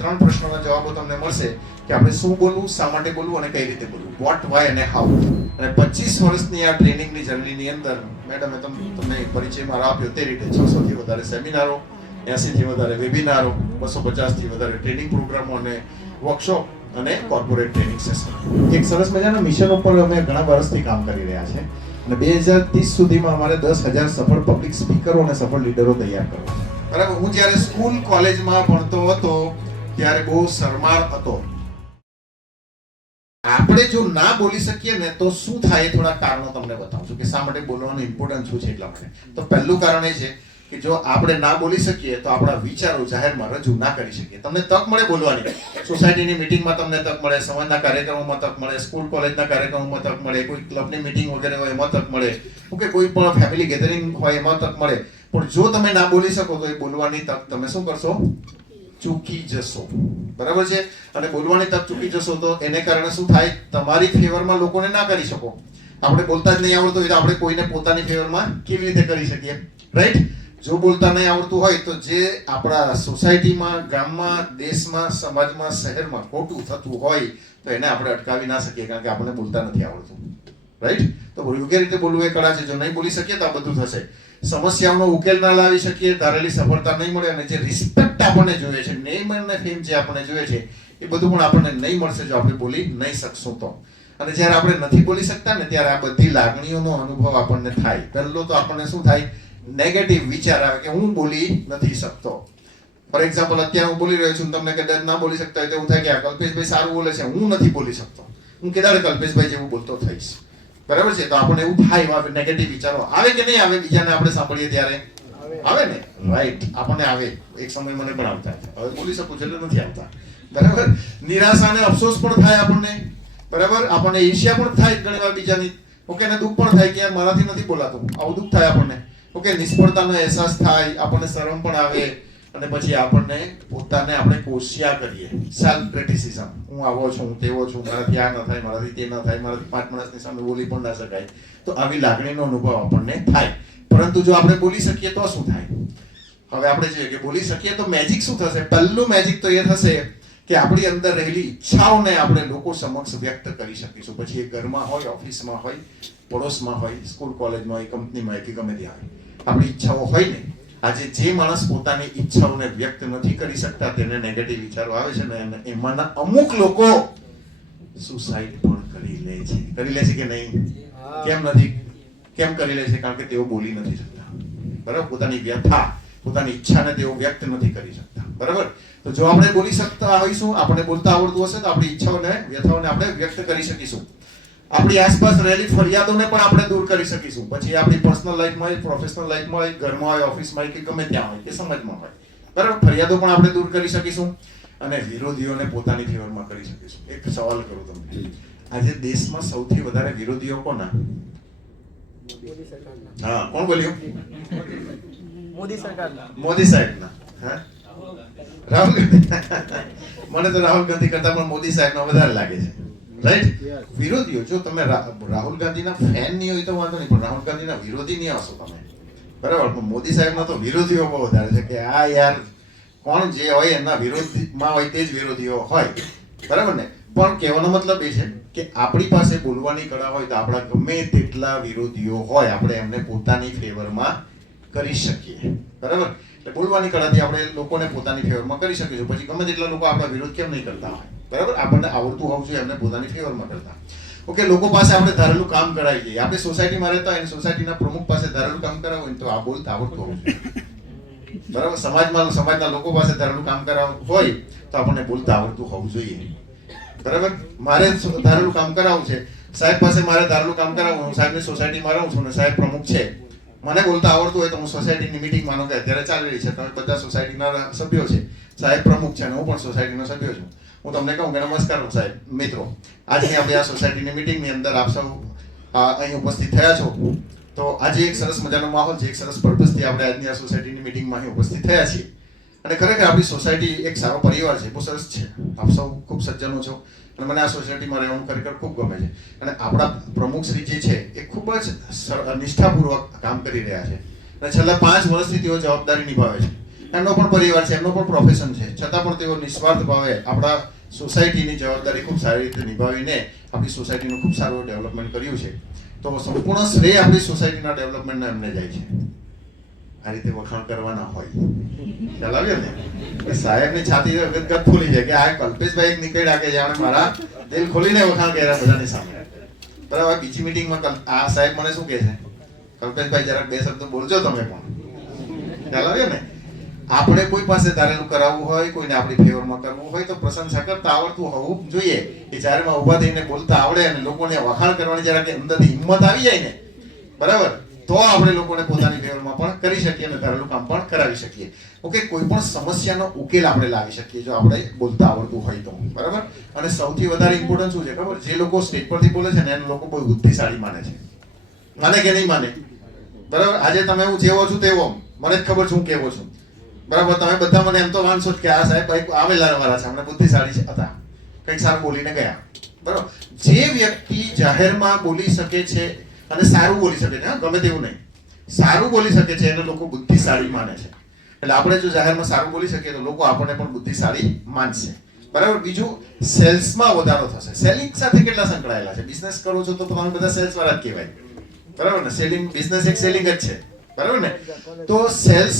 ત્રણ પ્રશ્નોના જવાબો તમને મળશે કે આપણે શું બોલવું, શા માટે બોલવું અને કઈ રીતે બોલવું, વોટ, વાય અને હાઉ. અને 25 વર્ષની આ ટ્રેનિંગની જર્નીની અંદર મેડમે તમને પરિચય મારો આપ્યો તે રીતે 600 થી વધારે સેમિનારો, 80 થી વધારે વેબિનારો, 250 થી વધારે ટ્રેનિંગ પ્રોગ્રામો અને વર્કશોપ અને કોર્પોરેટ ટ્રેનિંગ સેશન. એક સરસ મજાના મિશન ઉપર અમે ઘણા વર્ષથી કામ કરી રહ્યા છે અને 2030 સુધીમાં અમારે 10,000 સફળ પબ્લિક સ્પીકરો અને સફળ લીડરો તૈયાર કરવા છે. બરાબર. હું જ્યારે સ્કૂલ કોલેજમાં ભણતો હતો ત્યારે બહુ શરમાળ હતો. આપણે જો ના બોલી શકીએ ને તો શું થાય એ થોડા કારણો તમને બતાવું છું કે શા માટે બોલવાનું ઇમ્પોર્ટન્ટ શું છે એટલા માટે. તો પહેલું કારણ એ છે કે જો આપણે ના બોલી શકીએ તો આપણા વિચારો જાહેરમાં રજૂ ના કરી શકીએ. તમને તક મળે બોલવાની, સોસાયટીની મીટિંગમાં તમને તક મળે, સમાજના કાર્યક્રમોમાં તક મળે, સ્કૂલ કોલેજના કાર્યક્રમોમાં તક મળે, કોઈ ક્લબની મીટિંગ વગેરે હોય એમાં તક મળે, કે કોઈ પણ ફેમિલી ગેધરિંગ હોય એમાં તક મળે. પણ જો તમે ના બોલી શકો તો એ બોલવાની તક તમે શું કરશો? ચૂકી જશો. બરાબર છે. અને બોલવાની તક ચૂકી જશો તો એને કારણે શું થાય? તમારી ફેવરમાં લોકોને ના કરી શકો. આપણે બોલતા જ નહીં આવડતું હોય તો આપણે કોઈને પોતાની ફેવરમાં કેવી રીતે કરી શકીએ? રાઈટ. જો બોલતા નહીં આવડતું હોય તો જે આપણા સોસાયટીમાં, ગામમાં, દેશમાં, સમાજમાં, શહેરમાં ખોટું થતું હોય તો એને આપણે અટકાવી ના શકીએ કારણ કે આપણને બોલતા નથી આવડતું. રાઈટ. તો યોગ્ય રીતે બોલવું એ કળા છે. જો નહીં બોલી શકીએ તો આ બધું થશે. સમસ્યાઓનો ઉકેલ ના લાવી શકીએ, ધારેલી સફળતા નહીં મળે અને જે રિસ્પેક્ટ આપણને જોઈએ છે, નેમ અને ફેમ જે આપણને જોઈએ છે એ બધું પણ આપણને નહીં મળશે જો આપણે બોલી નહીં શકશું તો. અને જ્યારે આપણે નથી બોલી શકતા ને ત્યારે આ બધી લાગણીઓનો અનુભવ આપણને થાય. પહેલો તો આપણને શું થાય? નેગેટિવ વિચાર આવે કે હું બોલી નથી શકતો. ફોર એક્ઝામ્પલ, અત્યારે હું બોલી રહ્યો છું, તમને કદાચ ના બોલી શકતા હોય તો એવું થાય કે આ કલ્પેશભાઈ સારું બોલે છે, હું નથી બોલી શકતો, હું કેદારે કલ્પેશભાઈ જેવું બોલતો થઈશ. બરાબર છે. તો આપણને એવું થાય, નેગેટિવ વિચારો આવે કે નહીં આવે? બીજાને આપણે સાંભળીએ ત્યારે આવે ને? રાઈટ. આપણને આવે. એક સમય મને પણ આવતા હતા, હવે બોલી શકું છું એટલે નથી આવતા. બરાબર. નિરાશા અને અફસોસ પણ થાય આપણને. બરાબર. આપણને ઈર્ષ્યા પણ થાય ઘણી વાર બીજાની. ઓકે. ને દુઃખ પણ થાય કે યાર મારાથી નથી બોલાતું, આવું દુઃખ થાય આપણને. ઓકે. નિષ્ફળતાનો અહેસાસ થાય, આપણને શરમ પણ આવે અને પછી આપણને પોતાને આપણે કોશિયા કરીએ. Self criticism. હું આવો છું, હું તેવો છું, મારાથી આ ન થાય, મારાથી તે ન થાય, મારાથી 5 માણસની સામે બોલી પણ ના શકાય. તો આવી લાગણીનો અનુભવ આપણને થાય. પરંતુ જો આપણે બોલી શકીએ તો શું થાય? હવે આપણે જોઈએ કે બોલી શકીએ તો મેજિક શું થશે? પહેલું મેજિક તો એ થશે કે આપણી અંદર રહેલી ઈચ્છાઓને આપણે લોકો સમક્ષ વ્યક્ત કરી શકીશું. પછી એ ઘરમાં હોય, ઓફિસમાં હોય, પડોશમાં હોય, સ્કૂલ કોલેજમાં હોય, કંપનીમાં હોય કે ગમે ત્યાં હોય, આપણી ઈચ્છાઓ હોય ને. આજે જે માણસ પોતાની ઈચ્છાઓને વ્યક્ત નથી કરી શકતા તેને નેગેટિવ વિચારો આવે છે ને એમાંના અમુક લોકો સુસાઇડ પણ કરી લે છે. કરી લે છે કે નહીં? કેમ નથી? કેમ કરી લે છે? કારણ કે તેઓ બોલી નથી શકતા. બરાબર. પોતાની વ્યથા, પોતાની ઈચ્છાને તેઓ વ્યક્ત નથી કરી શકતા. બરાબર. તો જો આપણે બોલી શકતા હોઈશું, આપણે બોલતા આવડતું હશે તો આપણી ઈચ્છાઓને, વ્યથાઓને આપણે વ્યક્ત કરી શકીશું. આપણી આસપાસ રહેલી ફરિયાદોને પણ આપણે દૂર કરી શકીશું. પછી આપણી પર્સનલ લાઈફમાં હોય, પ્રોફેશનલ લાઈફમાં હોય, ઘરમાં હોય, ઓફિસમાં હોય કે ગમે ત્યાં હોય કે સમાજમાં હોય. બરાબર. ફરિયાદો પણ આપણે દૂર કરી શકીશું અને વિરોધીઓને પોતાની ફેવરમાં કરી શકીશું. એક સવાલ કરું તમને, આજે દેશમાં સૌથી વધારે વિરોધીઓ કોના? હા, કોણ બોલ્યું? મોદી સરકારના. મોદી સાહેબના. હા, રાહુલ ગાંધી. મને તો રાહુલ ગાંધી કરતા પણ મોદી સાહેબનો વધારે લાગે છે. રાઈટ. વિરોધીઓ, જો તમે રાહુલ ગાંધીના ફેન નહીં હોય તો વાંધો નહીં, પણ રાહુલ ગાંધીના વિરોધી નહીં હશો તમે. બરાબર. પણ મોદી સાહેબના તો વિરોધીઓ બહુ વધારે છે કે આ યાર કોણ જે હોય એમના વિરોધમાં હોય તે જ વિરોધીઓ હોય. બરાબર ને? પણ કહેવાનો મતલબ એ છે કે આપણી પાસે બોલવાની કળા હોય તો આપણા ગમે તેટલા વિરોધીઓ હોય આપણે એમને પોતાની ફેવરમાં કરી શકીએ. બરાબર. એટલે બોલવાની કળાથી આપણે લોકોને પોતાની ફેવરમાં કરી શકીશું. પછી ગમે તેટલા લોકો આપણા વિરોધ કેમ નહીં કરતા હોય? બરાબર. આપણને આવડતું હોવું જોઈએ એમને પોતાની ફેવરમાં કરતા. ઓકે. લોકો પાસે આપણે ધારેલું કામ કરાવી દઈએ. આપણે સોસાયટીમાં રહેતા હોય અને સોસાયટીના પ્રમુખ પાસે ધારેલું કામ કરાવવું હોય તો આ બોલતા આવડતું હોવું જોઈએ. બરાબર. સમાજના લોકો પાસે ધારેલું કામ કરાવવું હોય તો આપણને બોલતા આવડતું હોવું જોઈએ. બરાબર. મારે ધારેલું કામ કરાવવું છે, સાહેબ પાસે મારે ધારેલું કામ કરાવવું, હું સાહેબની સોસાયટીમાં રહું છું અને સાહેબ પ્રમુખ છે, મને બોલતા આવડતું હોય તો હું સોસાયટીની મીટિંગ માનો કે અત્યારે ચાલી રહી છે, તમે બધા સોસાયટીના સભ્યો છે, સાહેબ પ્રમુખ છે અને હું પણ સોસાયટીનો સભ્ય છું. હું તમને કહું કે નમસ્કાર સાહેબ, મિત્રો, આજની આપણે આ સોસાયટીની મીટિંગની અંદર આપ સૌ અહીં ઉપસ્થિત થયા છો. તો આજે એક સરસ મજાનો માહોલ છે, એક સરસ પર્પઝથી આપણે આજની આ સોસાયટીની મીટિંગમાં અહીં ઉપસ્થિત થયા છીએ. અને ખરેખર આપણી સોસાયટી એક સારો પરિવાર છે, બહુ સરસ છે. આપ સૌ ખૂબ સજ્જનો છો અને મને આ સોસાયટીમાં રહેવાનું ખરેખર ખૂબ ગમે છે. અને આપણા પ્રમુખશ્રી જે છે એ ખૂબ જ નિષ્ઠાપૂર્વક કામ કરી રહ્યા છે અને છેલ્લા 5 વર્ષથી તેઓ જવાબદારી નિભાવે છે. એમનો પણ પરિવાર છે, એમનો પણ પ્રોફેશન છે, છતાં પણ તેઓ નિસ્વાર્થ ભાવે આપણા સોસાયટીની જવાબદારી ખૂબ સારી રીતે નિભાવીને આપણી સોસાયટીનું ખૂબ સારું ડેવલપમેન્ટ કર્યું છે. તો સંપૂર્ણ શ્રેય આપણી સોસાયટીના ડેવલપમેન્ટનો એમને જાય છે. આ રીતે વખાણ કરવાના હોય, ખ્યાલ આવ્યો ને? કે સાહેબની છાતી ગદગદ ફૂલી જાય કે આ કલ્પેશભાઈ એક નીકળ્યા કે જાણે મારા દિલ ખોલીને વખાણ કર્યા બધાની સામે. બરાબર. બીજી મીટિંગમાં આ સાહેબ મને શું કહે છે, કલ્પેશભાઈ જરાક બે શબ્દ બોલજો તમે પણ. ખ્યાલ આવ્યો ને? આપણે કોઈ પાસે ધારેલું કરાવવું હોય, કોઈને આપણી ફેવરમાં કરવું હોય તો પ્રશંસા કરતા આવડતું હોવું જોઈએ. કે જ્યારે માં ઊભા થઈને બોલતા આવડે અને લોકોને વખાણ કરવાની જરાક અંદરથી હિંમત આવી જાય ને, બરાબર, તો આપણે લોકોને પોતાની ફેવરમાં પણ કરી શકીએ અને ધારેલું કામ પણ કરાવી શકીએ. ઓકે, કોઈ પણ સમસ્યાનો ઉકેલ આપણે લાવી શકીએ જો આપણે બોલતા આવડતું હોય તો, બરાબર. અને સૌથી વધારે ઇમ્પોર્ટન્ટ શું છે ખબર? જે લોકો સ્ટેજ પરથી બોલે છે ને એને લોકો બહુ બુદ્ધિશાળી માને છે. માને કે નહીં માને? બરાબર. આજે તમે હું જેવો છું તેવો, મને જ ખબર છું હું કેવો છું, બરાબર. તમે બધા મને એમ તો માનશો કે આ સાહેબ આવેલા વાળા છે, હમણાં બુદ્ધિશાળી હતા, કંઈક સારું બોલીને ગયા, બરાબર. જે વ્યક્તિ જાહેરમાં બોલી શકે છે અને સારું બોલી શકે છે, ગમે તેવું નહીં, સારું બોલી શકે છે એને લોકો બુદ્ધિશાળી માને છે. એટલે આપણે જો જાહેરમાં સારું બોલી શકીએ તો લોકો આપણને પણ બુદ્ધિશાળી માનશે, બરાબર. બીજું, સેલ્સમાં વધારો થશે. સેલિંગ સાથે કેટલા સંકળાયેલા છે? બિઝનેસ કરો છો તો તમે બધા સેલ્સ વાળા જ કહેવાય, બરાબર ને? સેલિંગ, બિઝનેસ એક સેલિંગ જ છે, બરાબર ને? તો સેલ્સ,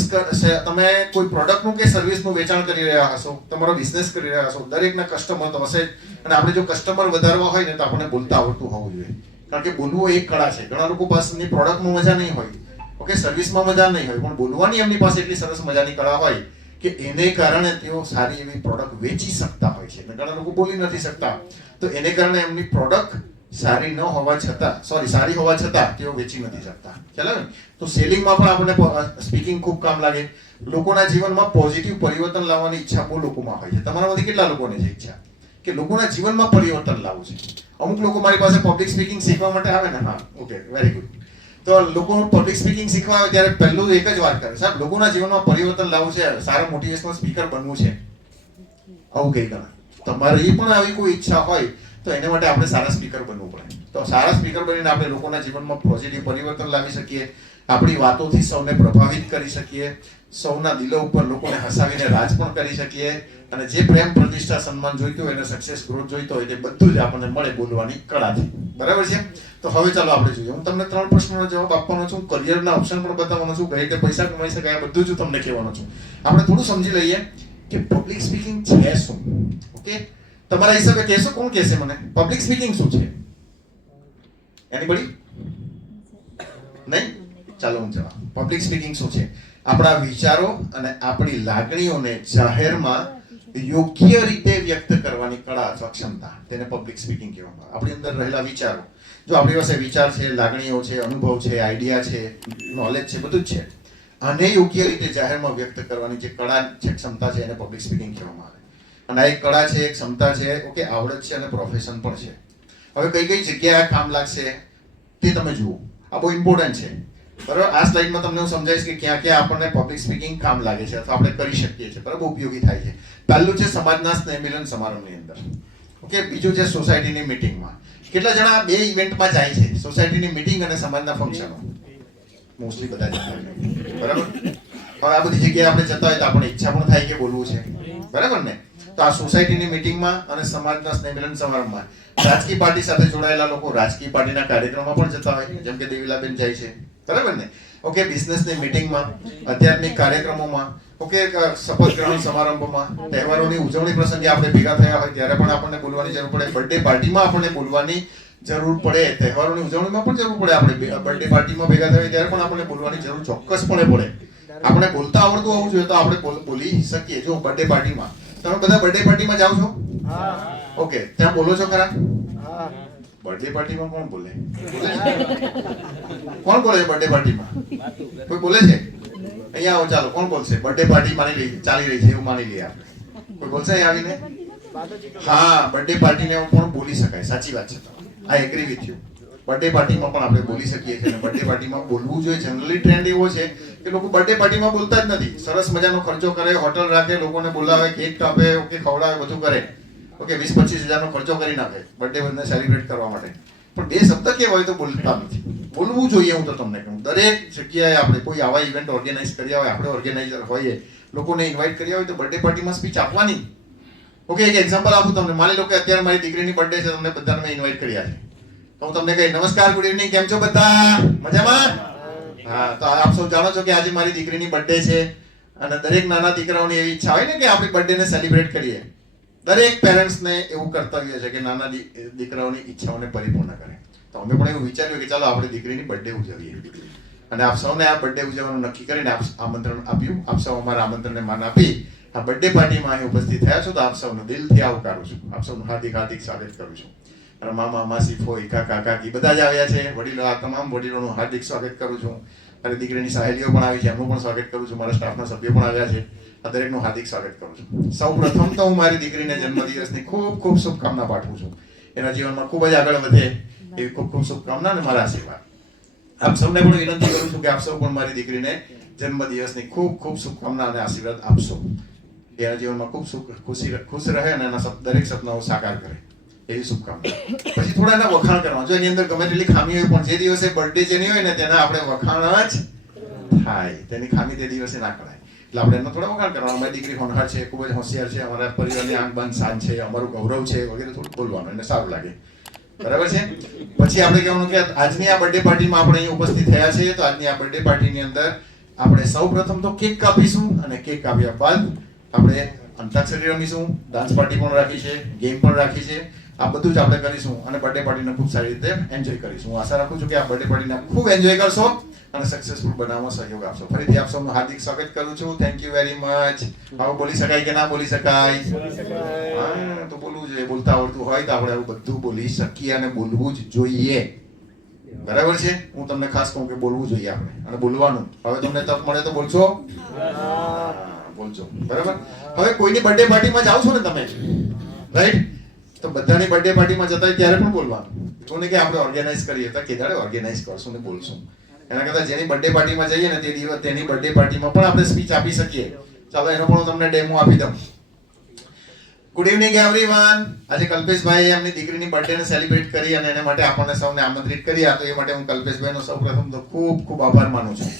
તમે કોઈ પ્રોડક્ટનું કે સર્વિસનું વેચાણ કરી રહ્યા હશો, તમારો બિઝનેસ કરી રહ્યા હશો, દરેકના કસ્ટમર તો હશે. અને આપણે જો કસ્ટમર વધારવા હોય ને તો આપણને બોલતા આવડતું હોવું જોઈએ. કારણ કે બોલવું એક કળા છે. ઘણા લોકો પાસેની પ્રોડક્ટમાં મજા નહીં હોય, ઓકે, સર્વિસમાં મજા નહીં હોય, પણ બોલવાની એમની પાસે એટલી સરસ મજાની કળા હોય કે એને કારણે તેઓ સારી એવી પ્રોડક્ટ વેચી શકતા હોય છે. ઘણા લોકો બોલી નથી શકતા, તો એને કારણે એમની પ્રોડક્ટ સારી ન હોવા છતાં, સારી હોવા છતાં તેઓ વેચી નથી શકતા. ખ્યાલ આવે ને? તો સેલિંગમાં પણ આપણને સ્પીકિંગ ખૂબ કામ લાગે. લોકોના જીવનમાં પોઝિટિવ પરિવર્તન લાવવાની ઈચ્છા બહુ લોકોમાં હોય છે. તમારામાંથી કેટલા લોકોને છે ઈચ્છા કે લોકોના જીવનમાં પરિવર્તન લાવવું છે? અમુક લોકો મારી પાસે પબ્લિક સ્પીકિંગ શીખવા માટે આવે ને, હા, ઓકે, વેરી ગુડ. તો લોકો પબ્લિક સ્પીકિંગ શીખવા આવે ત્યારે પહેલું એક જ વાત કરે, સાહેબ લોકોના જીવનમાં પરિવર્તન લાવવું છે, સારા મોટિવેશનલ સ્પીકર બનવું છે, આવું કહી દઉં. તમારી પણ આવી કોઈ ઈચ્છા હોય તો એને માટે આપણે સારા સ્પીકર બનવું પડે. તો સારા સ્પીકર બનીને આપણે લોકોના જીવનમાં પોઝિટિવ પરિવર્તન લાવી શકીએ, આપણી વાતોથી સૌને પ્રભાવિત કરી શકીએ, સૌના દિલો ઉપર લોકોને હસાવીને રાજ પણ કરી શકીએ, અને જે પ્રેમ, પ્રતિષ્ઠા, સન્માન જોઈતું હોય અને સક્સેસ, ગ્રોથ જોઈતો હોય તે બધું જ આપણને મળે બોલવાની કળાથી, બરાબર છે? તો હવે ચાલો આપણે જોઈએ. હું તમને 3 પ્રશ્નોનો જવાબ આપવાનો છું, કરિયરના ઓપ્શન પણ બતાવવાનો છું, કઈ રીતે પૈસા કમાઈ શકાય આ બધું જ તમને કહેવાનો છું. આપણે થોડું સમજી લઈએ કે પબ્લિક સ્પીકિંગ છે શું. ઓકે, તમારા હિસાબે કહેશો, કોણ કહેશે મને પબ્લિક સ્પીકિંગ શું છે? એનીબડી? નહીં? ચાલો હું જવાબ. પબ્લિક સ્પીકિંગ શું છે? આપણા વિચારો અને આપણી લાગણીઓને જાહેરમાં યોગ્ય રીતે વ્યક્ત કરવાની કળા અથવા ક્ષમતા, તેને પબ્લિક સ્પીકિંગ કહેવામાં આવે. આપણી અંદર રહેલા વિચારો, જો આપણી પાસે વિચાર છે, લાગણીઓ છે, અનુભવ છે, આઈડિયા છે, નોલેજ છે, બધું જ છે, આને યોગ્ય રીતે જાહેરમાં વ્યક્ત કરવાની જે કળા છે, ક્ષમતા છે, એને પબ્લિક સ્પીકિંગ કહેવામાં આવે. અને આ એક કળા છે, એક ક્ષમતા છે, ઓકે, આવડત છે અને પ્રોફેશન પણ છે. હવે કઈ કઈ જગ્યાએ કામ લાગશે તે તમે જુઓ, આ બહુ ઇમ્પોર્ટન્ટ છે, બરાબર. આ સ્લાઇડમાં તમને હું સમજાવીશ કે ક્યાં ક્યાં આપણને પબ્લિક સ્પીકિંગ કામ લાગે છે અથવા આપણે કરી શકીએ છીએ, બરાબર, ઉપયોગી થાય છે. પહેલું છે સમાજના સ્નેહ મિલન સમારંભની અંદર, ઓકે. બીજું છે સોસાયટીની મીટિંગમાં. કેટલા જણા બે ઇવેન્ટમાં જાય છે, સોસાયટીની મીટિંગ અને સમાજના ફંક્શનો? મોસ્ટલી બધા જતા હોય, બરાબર. હવે આ બધી જગ્યાએ આપણે જતા હોય તો આપણે ઈચ્છા પણ થાય કે બોલવું છે, બરાબર ને? તો આ સોસાયટીની મીટિંગમાં અને સમાજના સ્નેહ મિલન સમારંભમાં રાજકીય પાર્ટી સાથે જોડાયેલા લોકો રાજકીય પાર્ટીના કાર્યક્રમમાં પણ જતા હોય, જેમ કે દેવીલાબેન જાય છે, બરાબર ને? ઓકે, બિઝનેસની મીટિંગમાં, આધ્યાત્મિક કાર્યક્રમોમાં, ઓકે, શપથ ગ્રહણ સમારંભમાં, તહેવારોની ઉજવણી પ્રસંગે આપણે ભેગા થયા હોય ત્યારે પણ આપણને બોલવાની જરૂર પડે, બર્થડે પાર્ટીમાં આપણને બોલવાની જરૂર પડે, તહેવારોની ઉજવણીમાં પણ જરૂર પડે, આપણે બર્થડે પાર્ટીમાં ભેગા થયા ત્યારે પણ આપણને બોલવાની જરૂર ચોક્કસપણે પડે. આપણે બોલતા આવડતું હોવું જોઈએ તો આપણે બોલી શકીએ. જો બર્થડે પાર્ટીમાં, તમે બધા બર્થડે પાર્ટીમાં જાઓ છો? ઓકે, ત્યાં બોલો છો ખરા? બર્થડે પાર્ટીમાં કોણ બોલે? કોણ બોલે છે બર્થડે પાર્ટીમાં? કોઈ બોલે છે? અહીંયા આવો, ચાલો, કોણ બોલશે? બર્થડે પાર્ટી ચાલી રહી છે એવું માની લઈએ આપણે. કોઈ બોલશે અહીં આવીને? હા, બર્થડે પાર્ટીને પણ બોલી શકાય, સાચી વાત છે. I agree with you. Birthday પાર્ટીમાં પણ આપણે બોલી શકીએ છીએ અને બર્થડે પાર્ટીમાં બોલવું જોઈએ. જનરલી ટ્રેન્ડ એવો છે કે લોકો બર્થડે પાર્ટીમાં બોલતા જ નથી. સરસ મજાનો ખર્ચો કરે, હોટલ રાખે, લોકોને બોલાવે, કેક કાપે, ઓકે, ખવડાવે, બધું કરે, ઓકે, 20-25 હજારનો ખર્ચો કરી નાખે બર્થડે સેલિબ્રેટ કરવા માટે. પણ બે શબ્દ કેવા હોય તો બોલતા નથી. બોલવું જોઈએ. હું તો તમને કહું, દરેક જગ્યાએ આપણે કોઈ આવા ઇવેન્ટ ઓર્ગેનાઇઝ કર્યા હોય, આપણે ઓર્ગેનાઇઝર હોઈએ લોકોને ઇન્વાઇટ કર્યા હોય તો બર્થડે પાર્ટીમાં સ્પીચ આપવાની. ઓકે, એક એક્ઝામ્પલ આપું તમને. માની લો કે અત્યારે મારી દીકરીની બર્થડે છે, તમને બધાને મેં ઇન્વાઇટ કર્યા છે, તો હું તમને કહી નમસ્કાર, ગુડ ઇવનિંગ, કેમ છો બધા, મજામાં? હા, તો આપ સૌ જાણો છો કે આજે મારી દીકરીની બર્થડે છે અને દરેક નાના દીકરાઓની એવી ઈચ્છા હોય ને કે આપણી બર્થડેને સેલિબ્રેટ કરીએ. દરેક પેરેન્ટ્સને એવું કર્તવ્ય છે કે નાના દીકરાઓની ઈચ્છાઓને પરિપૂર્ણ કરે. તો અમે પણ એવું વિચાર્યું કે ચાલો આપણે દીકરીની બર્થડે ઉજવીએ અને આપ સૌને આ બર્થડે ઉજવવાનું નક્કી કરીને આમંત્રણ આપ્યું. આપ સૌ અમારા આમંત્રણને માન આપી આ બર્થડે પાર્ટીમાં અહીં ઉપસ્થિત થયા છો તો આપ સૌનું દિલથી આવકારું છું. આપ સૌનું હાર્દિક હાર્દિક સ્વાગત કરું છું. અને મામા, માસી, ફોઈ, કાકા, કાકી બધા જ આવ્યા છે. વડીલો, આ તમામ વડીલોનું હાર્દિક સ્વાગત કરું છું. મારી દીકરીની સહેલીઓ પણ આવી છે, એમનું પણ સ્વાગત કરું છું. મારા સ્ટાફના સભ્યો પણ આવ્યા છે. આ દરેકનું હાર્દિક સ્વાગત કરું છું. સૌ પ્રથમ તો હું મારી દીકરીને જન્મદિવસની ખૂબ ખૂબ શુભકામના પાઠવું છું. એના જીવનમાં ખૂબ જ આગળ વધે એવી ખૂબ ખૂબ શુભકામના અને મારા આશીર્વાદ. આપ સૌને પણ વિનંતી કરું છું કે આપ સૌ પણ મારી દીકરીને જન્મદિવસની ખૂબ ખૂબ શુભકામના અને આશીર્વાદ આપશો. એના જીવનમાં ખૂબ ખુશ રહે અને એના દરેક સપનાઓ સાકાર કરે એવી શુભકામના. પછી થોડા એના વખાણ કરવા. જો એની અંદર ગમે તેટલી ખામી હોય પણ જે દિવસે બર્થડે જેની હોય ને તેના આપણે વખાણ જ થાય. તેની ખામી તે દિવસે ના કરાય. એટલે આપણે એનો થોડા વખાણ કરવા. અમારી દીકરી હોનહાર છે, ખૂબ જ હોશિયાર છે, અમારા પરિવારની આંખ બાંધ શાન છે, અમારું ગૌરવ છે વગેરે થોડું બોલવાનું, એને સારું લાગે. બરાબર છે. પછી આપણે કહેવાનું કે આજની આ બર્થડે પાર્ટીમાં આપણે અહીં ઉપસ્થિત થયા છીએ તો આજની આ બર્થડે પાર્ટીની અંદર આપણે સૌ પ્રથમ તો કેક કાપીશું અને કેક કાપ્યા બાદ આપણે અંતાક્ષરી રમીશું, ડાન્સ પાર્ટી પણ રાખી છે, ગેમ પણ રાખી છે. આ બધું જ આપણે કરીશું અને બર્થડે પાર્ટીને ખૂબ સારી રીતે એન્જોય કરીશું. હું આશા રાખું છું કે આ બર્થડે પાર્ટીને ખૂબ એન્જોય કરશો અને સક્સેસફુલ બનાવવામાં સહયોગ આપશો. ફરીથી આપ સૌનું હાર્દિક સ્વાગત કરું છું. Thank you very much. આવું બોલી શકાય કે ના બોલી શકાય? હા, તો બોલવું જોઈએ. બોલતા આવડતું હોય તો આપણે આવું બધું બોલી શકીએ અને બોલવું જ જોઈએ. બરાબર છે. હું તમને ખાસ કહું કે બોલવું જોઈએ આપણે અને બોલવાનું. હવે તમને તક મળે તો બોલશો? બોલજો. બરાબર. હવે કોઈની બર્થડે પાર્ટીમાં જાઓ છો ને તમે, રાઈટ? તો બધાની બર્થડે પાર્ટીમાં જતા હોય ત્યારે પણ બોલવાનું. કોને કે આપણે ઓર્ગેનાઇઝ કરીએ તો કેદાડે ઓર્ગેનાઇઝ કરશું ને બોલશું. એના કરતા જેની બર્થડે પાર્ટીમાં જઈએ ને તે દિવસ તેની બર્થડે પાર્ટીમાં પણ આપણે સ્પીચ આપી શકીએ. ચાલો એનો પણ હું તમને ડેમો આપી દઉં. Good evening everyone. આજે કલ્પેશભાઈએ એમની દીકરીની બર્થડેને સેલિબ્રેટ કરી અને એના માટે આપણને સૌને આમંત્રિત કર્યા. તો એ માટે હું કલ્પેશભાઈનો સૌપ્રથમ તો ખૂબ ખૂબ આભાર માનું છું.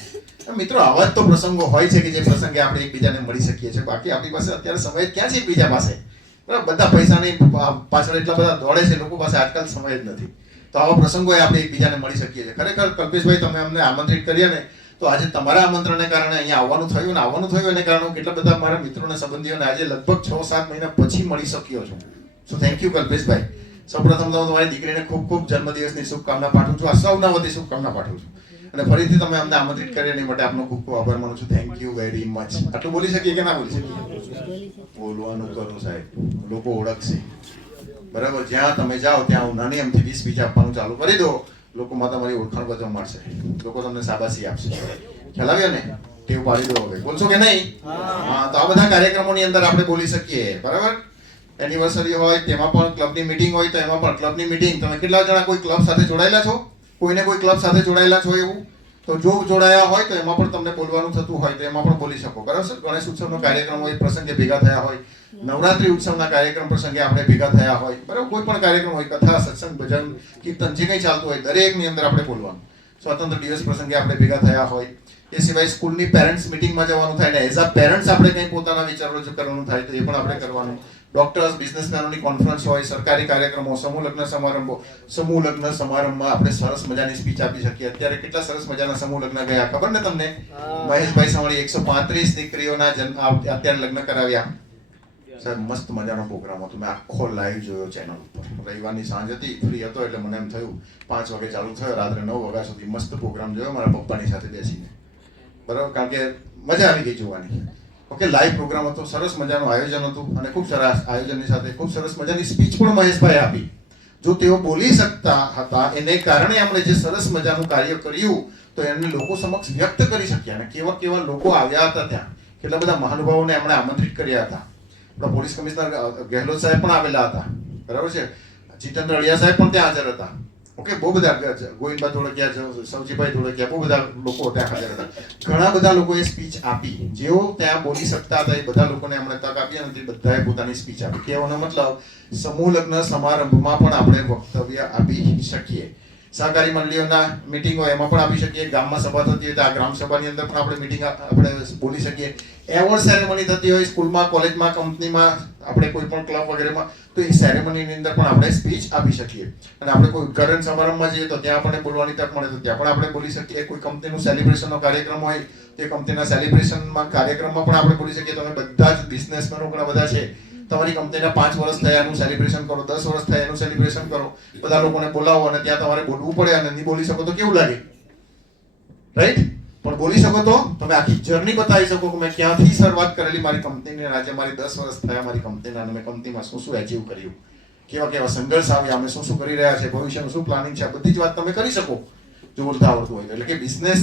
મિત્રો, આવા જ તો પ્રસંગો હોય છે કે જે પ્રસંગે આપણે એકબીજાને મળી શકીએ છીએ. બાકી આપણી પાસે અત્યારે સમય ક્યાં છે એકબીજા પાસે? બરાબર. બધા પૈસાની પાછળ એટલા બધા દોડે છે, લોકો પાસે આજકાલ સમય જ નથી. તો આવા પ્રસંગોએ આપણે એકબીજાને મળી શકીએ છીએ. ખરેખર કલ્પેશભાઈ, તમે અમને આમંત્રિત કર્યા ને તો આજે તમારા આમંત્રણને કારણે અહીંયા આવવાનું થયું એને કારણે હું કેટલા બધા મારા મિત્રોને સંબંધીઓને આજે લગભગ 6-7 મહિના પછી મળી શક્યો છું. સો થેન્ક યુ કલ્પેશભાઈ. સૌપ્રથમ તો હું તમારી દીકરીને ખૂબ ખૂબ જન્મદિવસની શુભકામના પાઠવું છું. આ સૌના વતી શુભકામના પાઠવું છું. અને ફરીથી તમે અમને આમંત્રિત કર્યા એની માટે આપનો ખૂબ ખૂબ આભાર માનું છું. Thank you very much. આટલું બોલી શકીએ કે ના બોલી શકીએ? બોલવાનું કરું સાહેબ, લોકો ઓળખશે. બરાબર. જ્યાં તમે જાઓ ત્યાં હું નાની અમથી સ્પીચ આપવાનું ચાલુ કરી દો, લોકોમાં તમારી ઓળખાણ વધવા મળશે, લોકો તમને શાબાશી આપશે. ખ્યાલ આવ્યો ને? ટેવ પાડી દો. હવે બોલશો કે નહીં? હા. તો આ બધા કાર્યક્રમોની અંદર આપણે બોલી શકીએ. બરાબર. એનિવર્સરી હોય તેમાં પણ, ક્લબની મીટિંગ હોય તો એમાં પણ. ક્લબની મીટિંગ, તમે કેટલા જણા કોઈ ક્લબ સાથે જોડાયેલા છો? કોઈને કોઈ ક્લબ સાથે જોડાયેલા છો એવું? તો જો જોડાયા હોય તો એમાં પણ તમને બોલવાનું થતું હોય તો એમાં પણ બોલી શકો. બરાબર. ગણેશ ઉત્સવનો કાર્યક્રમ હોય, પ્રસંગે ભેગા થયા હોય, નવરાત્રી ઉત્સવના કાર્યક્રમ પ્રસંગે આપણે ભેગા થયા હોય, બરાબર, કોઈ પણ કાર્યક્રમ હોય, કથા, સત્સંગ, ભજન, કીર્તન, જે કંઈ ચાલતું હોય દરેકની અંદર આપણે બોલવાનું. સ્વતંત્ર દિવસ પ્રસંગે આપણે ભેગા થયા હોય, એ સિવાય સ્કૂલની પેરેન્ટ્સ મીટિંગમાં જવાનું થાય ને એઝ અ પેરેન્ટ્સ આપણે કંઈ પોતાના વિચારો રજૂ કરવાનું થાય તો એ પણ આપણે કરવાનું. ડોક્ટર્સ, બિઝનેસમેનોની કોન્ફરન્સ હોય, સરકારી કાર્યક્રમો, સમૂહ લગ્ન સમારંભમાં આપણે સરસ મજાની સ્પીચ આપી શકીએ. અત્યારે કેટલા સરસ મજાના સમૂહ લગ્ન ગયા, ખબર ને તમને? મહેશભાઈ સાવળી 135 દીકરીઓના અત્યારે લગ્ન કરાવ્યા. સાહેબ મસ્ત મજાનો પ્રોગ્રામ હતો. મેં આખો લાઈવ જોયો ચેનલ ઉપર. રવિવારની સાંજ હતી, ફ્રી હતો એટલે મને એમ થયું 5 વાગે ચાલુ થયો, રાત્રે 9 વાગ્યા સુધી મસ્ત પ્રોગ્રામ જોયો મારા પપ્પાની સાથે બેસીને. બરાબર. કારણ કે મજા આવી ગઈ જોવાની. ઓકે, લાઈવ પ્રોગ્રામ હતો, સરસ મજાનું આયોજન હતું અને ખૂબ સરસ આયોજનની સાથે ખૂબ સરસ મજાની સ્પીચ પણ મહેશભાઈ આપી. જો તેઓ બોલી શકતા હતા એને કારણે આપણે જે સરસ મજાનું કાર્ય કર્યું તો એમને લોકો સમક્ષ વ્યક્ત કરી શક્યા. અને કેવા કેવા લોકો આવ્યા હતા ત્યાં, કેટલા બધા મહાનુભાવોને એમણે આમંત્રિત કર્યા હતા. આપણા પોલીસ કમિશનર ગેહલોત સાહેબ પણ આવેલા હતા. બરાબર છે. જીતેન્દ્ર અળિયા સાહેબ પણ ત્યાં હાજર હતા. ઓકે, બહુ બધા, ગોવિંદભાઈ ધોળકિયા, સૌજીભાઈ ધોળકિયા, બહુ બધા લોકો ત્યાં હાજર હતા. ઘણા બધા લોકોએ સ્પીચ આપી. જેઓ ત્યાં બોલી શકતા હતા એ બધા લોકોને એમણે તક આપી અને તે બધાએ પોતાની સ્પીચ આપી. કહેવાનો મતલબ સમૂહ લગ્ન સમારંભમાં પણ આપણે વક્તવ્ય આપી શકીએ. સહકારી મંડળીઓના મીટિંગ હોય એમાં પણ આપી શકીએ. ગામમાં સભા થતી હોય તો આ ગ્રામ સભાની અંદર પણ આપણે મીટિંગ આપણે બોલી શકીએ. એવોર્ડ સેરેમની થતી હોય સ્કૂલમાં, કોલેજમાં, કંપનીમાં, આપણે કોઈ પણ ક્લબ વગેરેમાં, તો એ સેરેમનીની અંદર પણ આપણે સ્પીચ આપી શકીએ. અને આપણે કોઈ ઉદ્ઘાટન સમારંભમાં જઈએ તો ત્યાં આપણને બોલવાની તક મળે તો ત્યાં પણ આપણે બોલી શકીએ. કોઈ કંપનીનું સેલિબ્રેશનનો કાર્યક્રમ હોય તે કંપનીના સેલિબ્રેશનમાં કાર્યક્રમમાં પણ આપણે બોલી શકીએ. તમે બધા જ બિઝનેસમેનો ઘણા બધા છે, તમારી કંપનીના 5 વર્ષ થયા એનું સેલિબ્રેશન કરો, 10 વર્ષ થયા એનું સેલિબ્રેશન કરો, બધા લોકોને બોલાવો અને ત્યાં તમારે બોલવું પડે અને નહીં બોલી શકો તો કેવું લાગે, રાઈટ? પણ બોલી શકો તો તમે આખી જર્ની બતાવી શકો કે મેં ક્યાંથી શરૂઆત કરેલી મારી કંપનીની, આજે મારી 10 વર્ષ થયા મારી કંપનીના અને મેં કંપનીમાં શું શું એચીવ કર્યું, કેવા કેવા સંઘર્ષ આવ્યા, અમે શું શું કરી રહ્યા છે, ભવિષ્યનું શું પ્લાનિંગ છે, આ બધી જ વાત તમે કરી શકો જો બોલતા આવડતું હોય. એટલે કે બિઝનેસ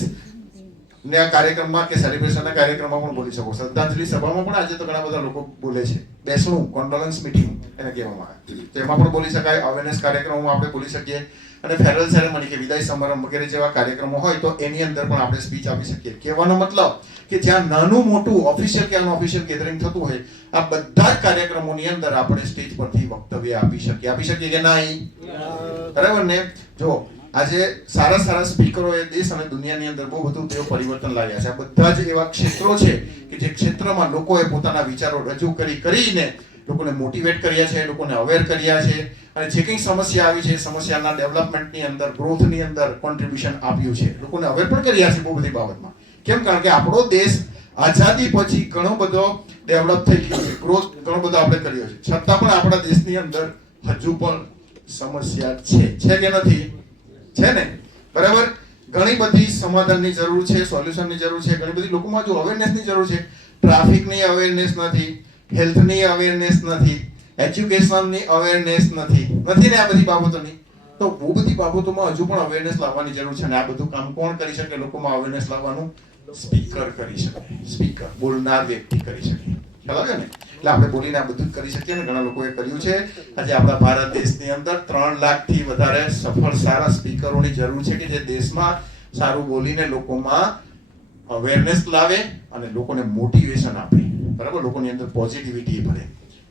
ના કાર્યક્રમમાં કે સેલિબ્રેશનના કાર્યક્રમમાં પણ બોલી શકો. શ્રદ્ધાંજલિ સભામાં પણ આજે તો ઘણા બધા લોકો બોલે છે. બેસણું, કોન્ડોલન્સ મીટિંગ એને કહેવામાં આવે, તો એમાં પણ બોલી શકાય. અવેરનેસ કાર્યક્રમોમાં આપણે બોલી શકીએ. અને ફેરવેલ સેરેમની કે વિદાય સમારંભ વગેરે જેવા કાર્યક્રમો હોય તો એની અંદર પણ આપણે સ્પીચ આપી શકીએ. કહેવાનો મતલબ કે જ્યાં નાનું મોટું ઓફિશિયલ કે અનઓફિશિયલ ગેધરિંગ થતું હોય, આ બધા જ કાર્યક્રમોની અંદર આપણે સ્ટેજ પરથી વક્તવ્ય આપી શકીએ કે નહીં? બરાબર ને? જો આજે સારા સારા સ્પીકરોએ દેશ અને દુનિયાની અંદર બહુ બધું તેઓ પરિવર્તન લાવ્યા છે. આ બધા જ એવા ક્ષેત્રો છે કે જે ક્ષેત્રમાં લોકોએ પોતાના વિચારો રજૂ કરીને લોકોને મોટિવેટ કર્યા છે, લોકોને અવેર કર્યા છે અને જે કંઈ સમસ્યા આવી છે સમસ્યાના ડેવલપમેન્ટની અંદર, ગ્રોથની અંદર કોન્ટ્રીબ્યુશન આપ્યું છે. લોકોને અવેર પણ કર્યા છે બહુ બધી બાબતમાં. કેમ? કારણ કે આપણો દેશ આઝાદી પછી ઘણો બધો ડેવલપ થઈ ગયો છે, ગ્રોથ ઘણો બધો આપણે કર્યો છે. છતાં પણ આપણા દેશની અંદર હજુ પણ સમસ્યા છે કે નથી? છે ને? બરાબર? ઘણી બધી સમાધાનની જરૂર છે, સોલ્યુશનની જરૂર છે, ઘણી બધી લોકોમાં જો અવેરનેસની જરૂર છે. ટ્રાફિકની અવેરનેસ નથી, હેલ્થની અવેરનેસ નથી, એજ્યુકેશનની અવેરનેસ નથી ને આ બધી બાબતોની. તો બહુ બધી બાબતોમાં હજુ પણ અવેરનેસ લાવવાની જરૂર છે. અને આ બધું કામ કોણ કરી શકે લોકોમાં અવેરનેસ લાવવાનું? સ્પીકર કરી શકે. સ્પીકર, બોલનાર વ્યક્તિ કરી શકે. ખ્યાલ આવ્યો ને? એટલે આપણે બોલીને આ બધું જ કરી શકીએ ને ઘણા લોકોએ કર્યું છે. આજે આપણા ભારત દેશની અંદર 3 લાખથી વધારે સફળ સારા સ્પીકરોની જરૂર છે કે જે દેશમાં સારું બોલીને લોકોમાં અવેરનેસ લાવે અને લોકોને મોટિવેશન આપે. બરાબર? લોકોની અંદર પોઝિટિવિટી ભરે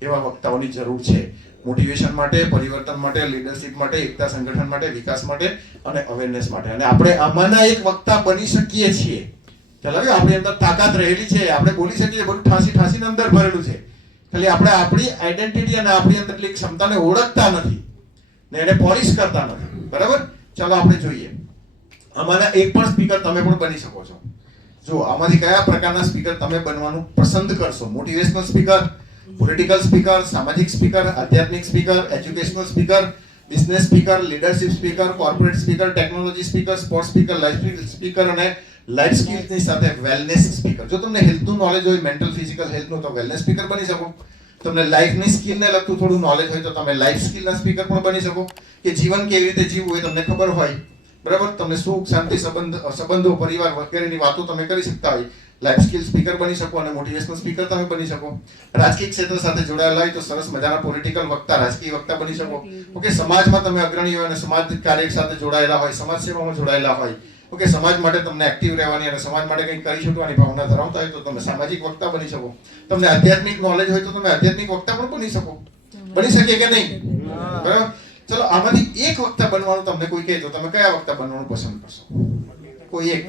એવા વક્તાઓની જરૂર છે. મોટિવેશન માટે, પરિવર્તન માટે, લીડરશિપ માટે, એકતા સંગઠન માટે, વિકાસ માટે અને અવેરનેસ માટે. અને આપણે આમાંના એક વક્તા બની શકીએ છીએ. ચાલો, આપણી અંદર તાકાત રહેલી છે, આપણે બોલી શકીએ. બધું ઠાસીને અંદર ભરેલું છે. ખાલી આપણે આપણી આઈડેન્ટિટી અને આપણી અંદરની ક્ષમતાને ઓળખતા નથી ને એને પોલિશ કરતા નથી. બરાબર? ચાલો આપણે જોઈએ. આમાંના એક પણ સ્પીકર તમે પણ બની શકો છો. જો આમાંથી કયા પ્રકારના સ્પીકર તમે બનવાનું પસંદ કરશો? મોટિવેશનલ સ્પીકર, પોલિટિકલ સ્પીકર, સામાજિક સ્પીકર, આધ્યાત્મિક speaker, educational speaker, business speaker, leadership speaker, corporate speaker, technology speaker, sports speaker, life speaker અને લાઈફ સ્કિલ્સની સાથે વેલનેસ સ્પીકર. જો તમને હેલ્થનું નોલેજ હોય, મેન્ટલ ફિઝિકલ હેલ્થનું, તો વેલનેસ સ્પીકર બની શકો. તમને લાઈફની સ્કિલને લગતું થોડું નોલેજ હોય તો તમે લાઈફ સ્કિલના સ્પીકર પણ બની શકો. કે જીવન કેવી રીતે જીવવું હોય તમને ખબર હોય, બરાબર? તમને સુખ, શાંતિ, સંબંધો, પરિવાર વગેરેની વાતો તમે કરી શકતા હોય, લાઈફ સ્કિલ સ્પીકર બની શકો. અને મોટિવેશનલ સ્પીકર તમે બની શકો. રાજકીય ક્ષેત્ર સાથે જોડાયેલા હોય તો સરસ મજાના પોલિટિકલ વક્તા, રાજકીય વક્તા બની શકો. ઓકે, સમાજમાં તમે અગ્રણી હોય અને સમાજ કાર્ય સાથે જોડાયેલા હોય, સમાજ સેવામાં જોડાયેલા હોય, ઓકે, સમાજ માટે તમને એક્ટિવ રહેવાની અને સમાજ માટે કંઈક કરી શકવાની ભાવના ધરાવતા હોય તો તમે સામાજિક વક્તા બની શકો. તમને આધ્યાત્મિક નોલેજ હોય તો તમે આધ્યાત્મિક વક્તા પણ બની શકો. બની શકીએ કે નહીં? બરાબર? ચલો, આમાંથી એક વક્તા બનવાનું તમને કોઈ કહે તો તમે કયા વક્તા બનવાનું પસંદ કરશો? કોઈ એક.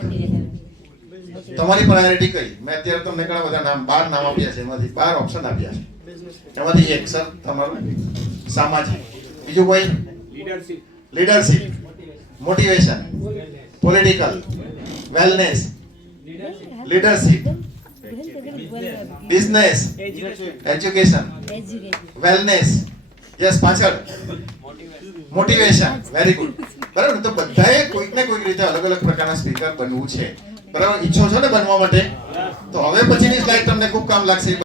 તમારી પ્રાયોરિટી કઈ? મેં અત્યારે તમને ઘણા બધા નામ 12 નામ આપ્યા છે, એમાંથી 12 ઓપ્શન આપ્યા છે. એમાંથી એક સર તમારું સામાજિક, બીજું કોઈ? Leadership, motivation, political, wellness, leadership, business, education, wellness, yes, પાછળ મોટિવેશન. Very good. બરાબર? તો બધાએ કોઈક ને કોઈક રીતે અલગ અલગ પ્રકારના સ્પીકર બનવું છે. બરાબર? ઈચ્છો છો ને બનવા માટે? તો હવે પછીની સ્લાઇડ તમને ખૂબ કામ લાગશે.